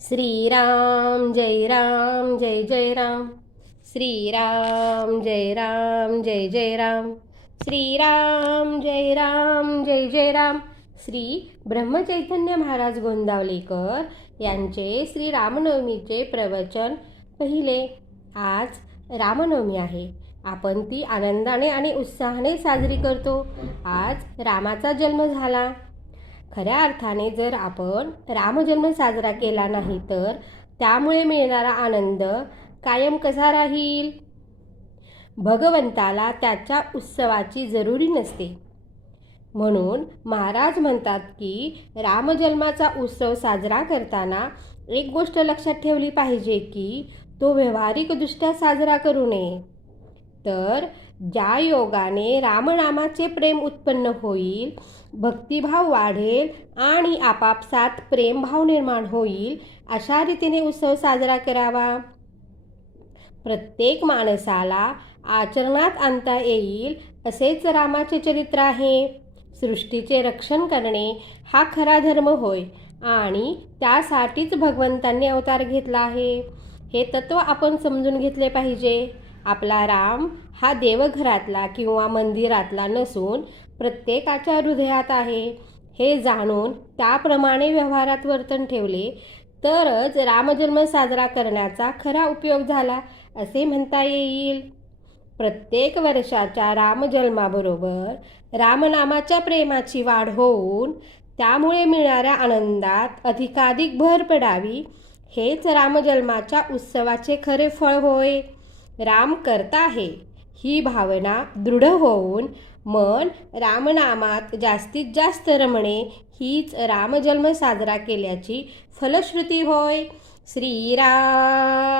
श्रीराम जय राम जय जय राम. श्रीराम जय राम जय जय राम. श्रीराम जय राम जय जय राम. श्री ब्रह्मचैतन्य महाराज गोंदावलेकर यांचे श्री रामनवमीचे प्रवचन पहिले. आज रामनवमी आहे. आपण ती आनंदाने आणि उत्साहाने साजरी करतो. आज रामाचा जन्म झाला. खऱ्या अर्थाने जर आपण रामजन्म साजरा केला नाही तर त्यामुळे मिळणारा आनंद कायम कसा राहील? भगवंताला त्याच्या उत्सवाची जरुरी नसते. म्हणून महाराज म्हणतात की रामजन्माचा उत्सव साजरा करताना एक गोष्ट लक्षात ठेवली पाहिजे की तो व्यावहारिकदृष्ट्या साजरा करू नये. तर ज्या योगाने रामनामाचे प्रेम उत्पन्न होईल, भक्तिभाव वाढेल आणि आपापसात प्रेमभाव निर्माण होईल, अशा रीतीने उत्सव साजरा करावा. प्रत्येक माणसाला आचरणात आणता येईल असेच रामाचे चरित्र आहे. सृष्टीचे रक्षण करणे हा खरा धर्म होय आणि त्यासाठीच भगवंतांनी अवतार घेतला आहे. हे तत्त्व आपण समजून घेतले पाहिजे. आपला राम हा देवघरातला किंवा मंदिरातला नसून प्रत्येकाच्या हृदयात आहे. हे जाणून त्याप्रमाणे व्यवहारात वर्तन ठेवले तरच रामजन्म साजरा करण्याचा खरा उपयोग झाला असे म्हणता येईल. प्रत्येक वर्षाच्या रामजन्माबरोबर रामनामाच्या प्रेमाची वाढ होऊन त्यामुळे मिळणाऱ्या आनंदात अधिकाधिक भर पडावी, हेच रामजन्माच्या उत्सवाचे खरे फळ होय. राम करता आहे ही भावना दृढ होऊन मन रामनामात जास्तीत जास्त रमणे हीच रामजन्म साजरा केल्याची फलश्रुती होय. श्रीराम